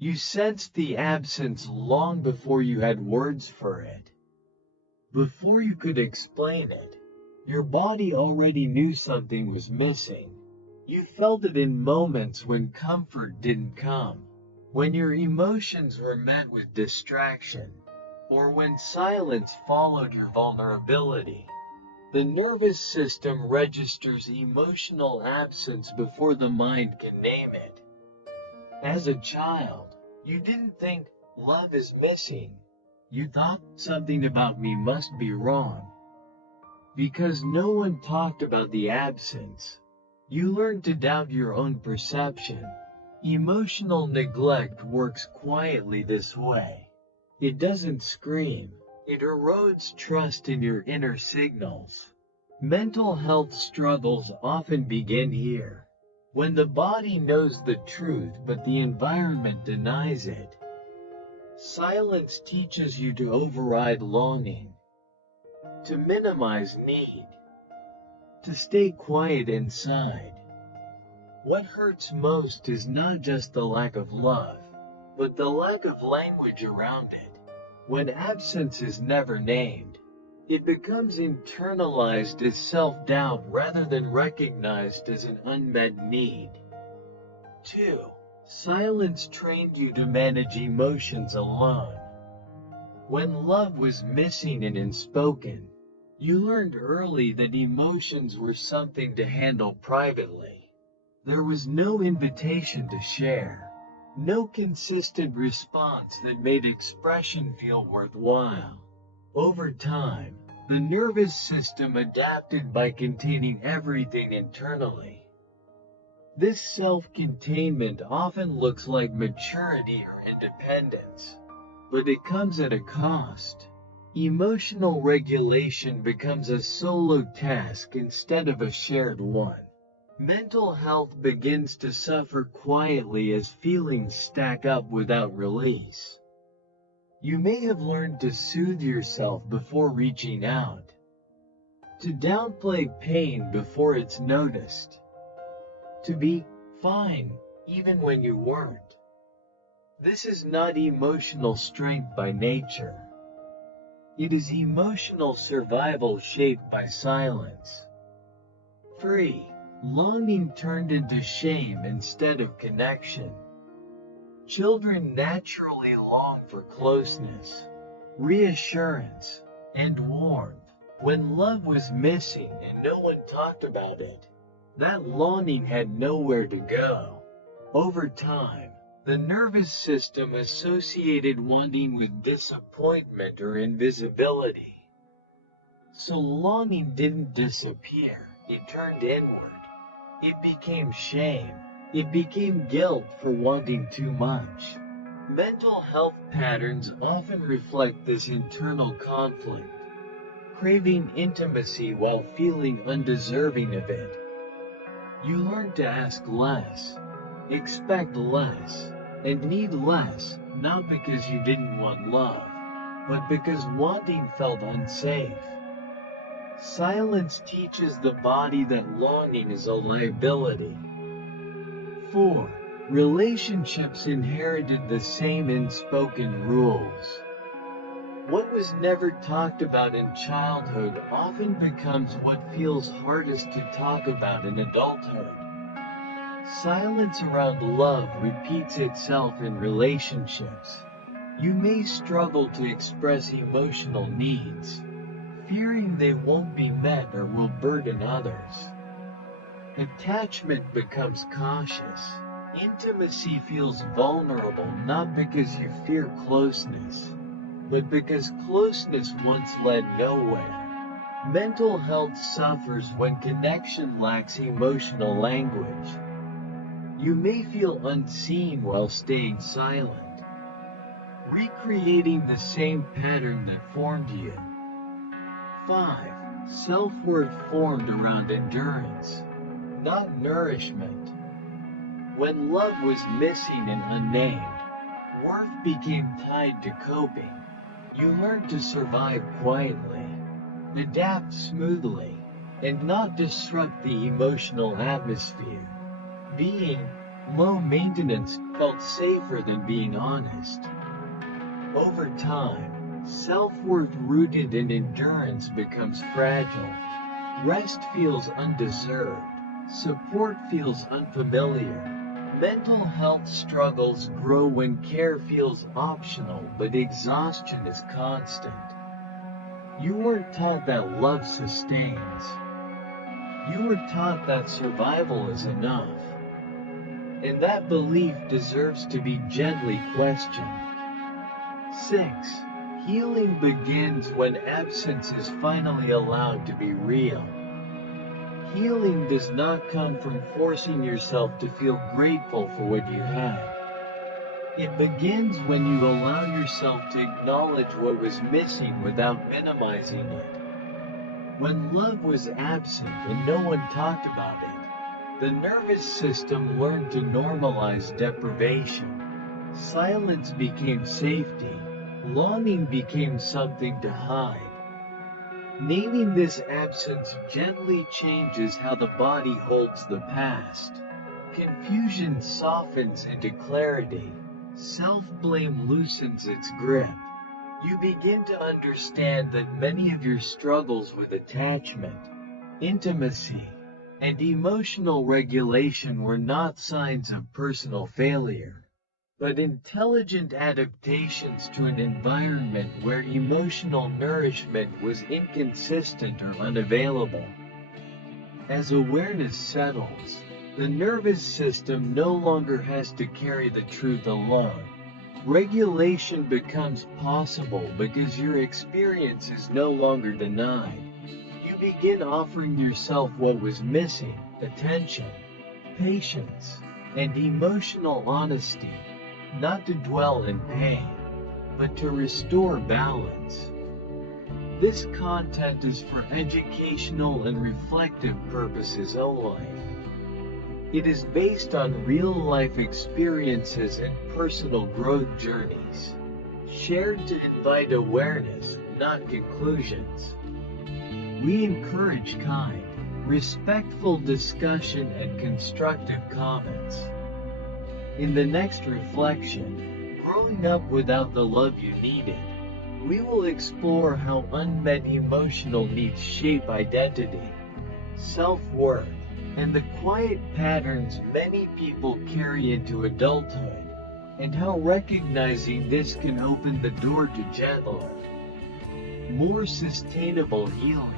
You sensed the absence long before you had words for it. Before you could explain it, your body already knew something was missing. You felt it in moments when comfort didn't come, when your emotions were met with distraction, or when silence followed your vulnerability. The nervous system registers emotional absence before the mind can name it. As a child, you didn't think, love is missing. You thought something about me must be wrong. Because no one talked about the absence, you learned to doubt your own perception. Emotional neglect works quietly this way. It doesn't scream. It erodes trust in your inner signals. Mental health struggles often begin here, when the body knows the truth but the environment denies it. Silence teaches you to override longing, to minimize need, to stay quiet inside. What hurts most is not just the lack of love, but the lack of language around it. When absence is never named, it becomes internalized as self-doubt rather than recognized as an unmet need. 2. Silence trained you to manage emotions alone. When love was missing and unspoken, you learned early that emotions were something to handle privately. There was no invitation to share. No consistent response that made expression feel worthwhile. Over time, the nervous system adapted by containing everything internally. This self-containment often looks like maturity or independence, but it comes at a cost. Emotional regulation becomes a solo task instead of a shared one. Mental health begins to suffer quietly as feelings stack up without release. You may have learned to soothe yourself before reaching out, to downplay pain before it's noticed, to be fine even when you weren't. This is not emotional strength by nature. It is emotional survival shaped by silence. 3. Longing turned into shame instead of connection. Children naturally long for closeness, reassurance, and warmth. When love was missing and no one talked about it, that longing had nowhere to go. Over time, the nervous system associated wanting with disappointment or invisibility. So longing didn't disappear, it turned inward. It became shame. It became guilt for wanting too much. Mental health patterns often reflect this internal conflict, craving intimacy while feeling undeserving of it. You learn to ask less, expect less, and need less, not because you didn't want love, but because wanting felt unsafe. Silence teaches the body that longing is a liability. 4. Relationships inherited the same unspoken rules. What was never talked about in childhood often becomes what feels hardest to talk about in adulthood. Silence around love repeats itself in relationships. You may struggle to express emotional needs, fearing they won't be met or will burden others. Attachment becomes cautious. Intimacy feels vulnerable not because you fear closeness, but because closeness once led nowhere. Mental health suffers when connection lacks emotional language. You may feel unseen while staying silent, recreating the same pattern that formed you. 5. Self-worth formed around endurance, not nourishment. When love was missing and unnamed, worth became tied to coping. You learned to survive quietly, adapt smoothly, and not disrupt the emotional atmosphere. Being Low maintenance felt safer than being honest. Over time, self-worth rooted in endurance becomes fragile. Rest feels undeserved. Support feels unfamiliar. Mental health struggles grow when care feels optional but exhaustion is constant. You weren't taught that love sustains. You were taught that survival is enough. And that belief deserves to be gently questioned. 6. Healing begins when absence is finally allowed to be real. Healing does not come from forcing yourself to feel grateful for what you had. It begins when you allow yourself to acknowledge what was missing without minimizing it. When love was absent and no one talked about it, the nervous system learned to normalize deprivation. Silence became safety. Longing became something to hide. Naming this absence gently changes how the body holds the past. Confusion softens into clarity. Self-blame loosens its grip. You begin to understand that many of your struggles with attachment, intimacy, and emotional regulation were not signs of personal failure, but intelligent adaptations to an environment where emotional nourishment was inconsistent or unavailable. As awareness settles, the nervous system no longer has to carry the truth alone. Regulation becomes possible because your experience is no longer denied. You begin offering yourself what was missing: attention, patience, and emotional honesty, not to dwell in pain, but to restore balance. This content is for educational and reflective purposes only. It is based on real-life experiences and personal growth journeys, shared to invite awareness, not conclusions. We encourage kind, respectful discussion and constructive comments. In the next reflection, Growing Up Without the Love You Needed, we will explore how unmet emotional needs shape identity, self-worth, and the quiet patterns many people carry into adulthood, and how recognizing this can open the door to gentler, more sustainable healing.